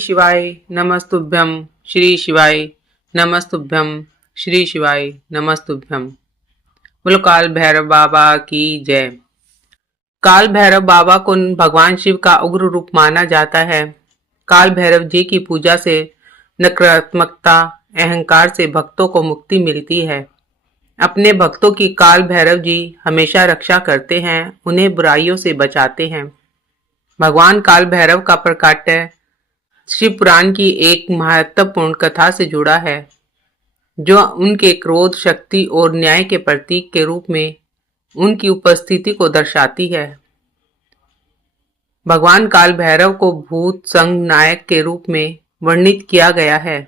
शिवाय नमस्तुभ्यं श्री शिवाय नमस्तुभ्यं श्री शिवाय नमस्तुभ्यं। बोलो काल भैरव बाबा की जय। काल भैरव बाबा को भगवान शिव का उग्र रूप माना जाता है। काल भैरव जी की पूजा से नकारात्मकता अहंकार से भक्तों को मुक्ति मिलती है। अपने भक्तों की काल भैरव जी हमेशा रक्षा करते हैं, उन्हें बुराइयों से बचाते हैं। भगवान काल भैरव का प्रकाट्य शिव पुराण की एक महत्वपूर्ण कथा से जुड़ा है, जो उनके क्रोध, शक्ति और न्याय के प्रतीक के रूप में उनकी उपस्थिति को दर्शाती है। भगवान काल भैरव को भूत संघ नायक के रूप में वर्णित किया गया है।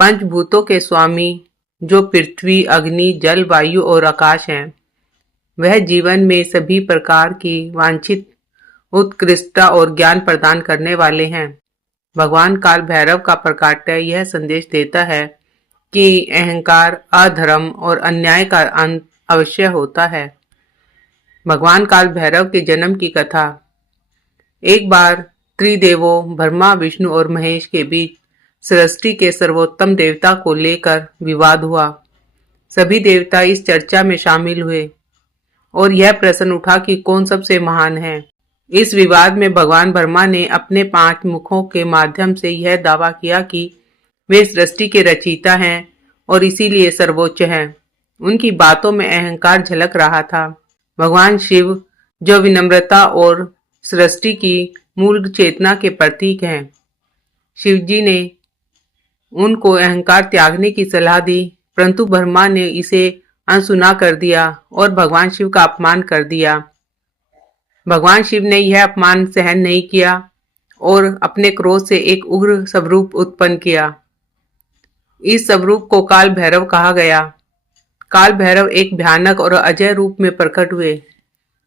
पंचभूतों के स्वामी, जो पृथ्वी, अग्नि, जल, वायु और आकाश हैं, वह जीवन में सभी प्रकार की वांछित उत्कृष्टता और ज्ञान प्रदान करने वाले हैं। भगवान काल भैरव का प्रकाट्य यह संदेश देता है कि अहंकार, अधर्म और अन्याय का अंत अवश्य होता है। भगवान काल भैरव के जन्म की कथा। एक बार त्रिदेवों ब्रह्मा, विष्णु और महेश के बीच सृष्टि के सर्वोत्तम देवता को लेकर विवाद हुआ। सभी देवता इस चर्चा में शामिल हुए और यह प्रश्न उठा कि कौन सबसे महान है। इस विवाद में भगवान ब्रह्मा ने अपने 5 मुखों के माध्यम से यह दावा किया कि वे सृष्टि के रचयिता हैं और इसीलिए सर्वोच्च हैं। उनकी बातों में अहंकार झलक रहा था। भगवान शिव, जो विनम्रता और सृष्टि की मूल चेतना के प्रतीक हैं, शिव जी ने उनको अहंकार त्यागने की सलाह दी, परंतु ब्रह्मा ने इसे अनसुना कर दिया और भगवान शिव का अपमान कर दिया। भगवान शिव ने यह अपमान सहन नहीं किया और अपने क्रोध से एक उग्र स्वरूप उत्पन्न किया। इस स्वरूप को काल भैरव कहा गया। काल भैरव एक भयानक और अजय रूप में प्रकट हुए,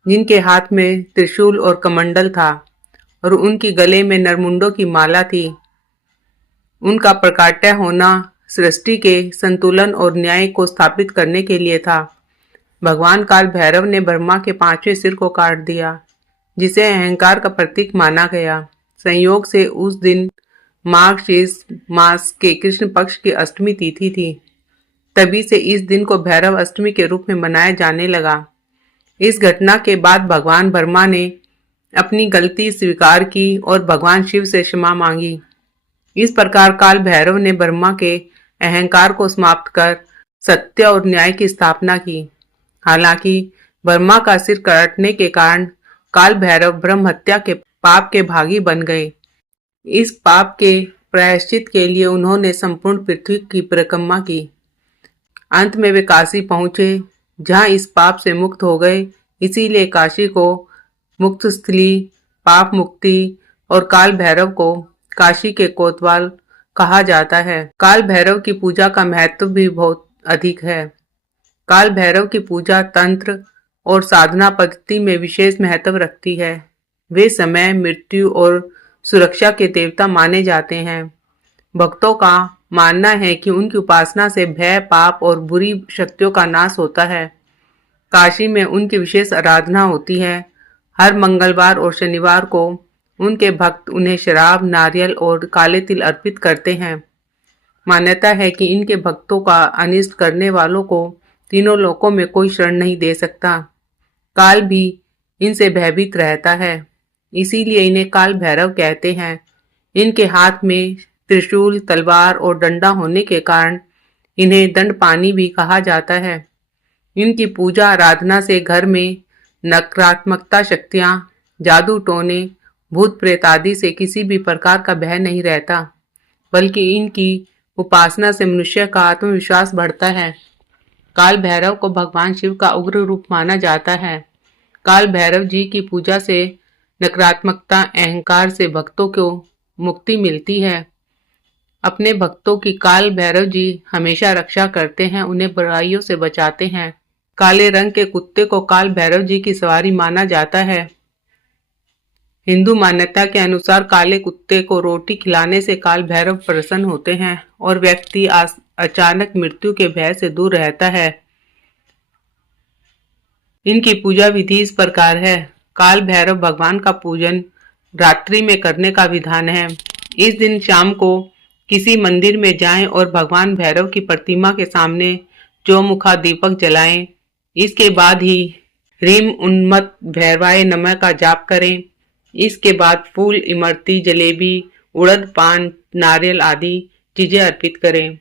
जिनके हाथ में त्रिशूल और कमंडल था और उनकी गले में नरमुंडों की माला थी। उनका प्रकाट्य होना सृष्टि के संतुलन और न्याय को स्थापित करने के लिए था। भगवान काल भैरव ने ब्रह्मा के 5वें सिर को काट दिया, जिसे अहंकार का प्रतीक माना गया। संयोग से उस दिन माघ शीर्ष मास के कृष्ण पक्ष की अष्टमी तिथि थी। तभी से इस दिन को भैरव अष्टमी के रूप में मनाया जाने लगा। इस घटना के बाद भगवान ब्रह्मा ने अपनी गलती स्वीकार की और भगवान शिव से क्षमा मांगी। इस प्रकार काल भैरव ने ब्रह्मा के अहंकार को समाप्त कर सत्य और न्याय की स्थापना की। हालांकि ब्रह्मा का सिर कटने के कारण काल भैरव ब्रह्म हत्या के पाप के भागी बन गए। इस पाप के प्रायश्चित के लिए उन्होंने संपूर्ण पृथ्वी की परिक्रमा की। अंत में वे काशी पहुंचे, जहां इस पाप से मुक्त हो गए। इसीलिए काशी को मुक्त स्थली, पाप मुक्ति और काल भैरव को काशी के कोतवाल कहा जाता है। काल भैरव की पूजा का महत्व भी बहुत अधिक है। काल भैरव की पूजा तंत्र और साधना पद्धति में विशेष महत्व रखती है। वे समय, मृत्यु और सुरक्षा के देवता माने जाते हैं। भक्तों का मानना है कि उनकी उपासना से भय, पाप और बुरी शक्तियों का नाश होता है। काशी में उनकी विशेष आराधना होती है। हर मंगलवार और शनिवार को उनके भक्त उन्हें शराब, नारियल और काले तिल अर्पित करते हैं। मान्यता है कि इनके भक्तों का अनिष्ट करने वालों को तीनों लोकों में कोई शरण नहीं दे सकता। काल भी इनसे भयभीत रहता है, इसीलिए इन्हें काल भैरव कहते हैं। इनके हाथ में त्रिशूल, तलवार और डंडा होने के कारण इन्हें दंडपानी भी कहा जाता है। इनकी पूजा आराधना से घर में नकारात्मकता शक्तियां, जादू टोने, भूत प्रेत आदि से किसी भी प्रकार का भय नहीं रहता, बल्कि इनकी उपासना से मनुष्य का आत्मविश्वास बढ़ता है। काल भैरव को भगवान शिव का उग्र रूप माना जाता है। काल भैरव जी की पूजा से नकारात्मकता, अहंकार से भक्तों को मुक्ति मिलती है। अपने भक्तों की काल भैरव जी हमेशा रक्षा करते हैं, उन्हें बुराइयों से बचाते हैं। काले रंग के कुत्ते को काल भैरव जी की सवारी माना जाता है। हिंदू मान्यता के अनुसार काले कुत्ते को रोटी खिलाने से काल भैरव प्रसन्न होते हैं और व्यक्ति अचानक मृत्यु के भय से दूर रहता है। इनकी पूजा विधि इस प्रकार है। काल भैरव भगवान का पूजन रात्रि में करने का विधान है। इस दिन शाम को किसी मंदिर में जाएं और भगवान भैरव की प्रतिमा के सामने चौमुखा दीपक जलाएं। इसके बाद ही ह्रीम उन्मत्त भैरवाय नमः का जाप करें। इसके बाद फूल, इमरती, जलेबी, उड़द, पान, नारियल आदि चीजें अर्पित करें।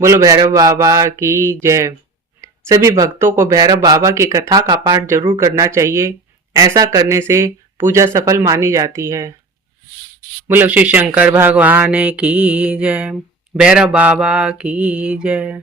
बोलो भैरव बाबा की जय। सभी भक्तों को भैरव बाबा की कथा का पाठ जरूर करना चाहिए। ऐसा करने से पूजा सफल मानी जाती है। बोलो श्री शंकर भगवान की जय। भैरव बाबा की जय।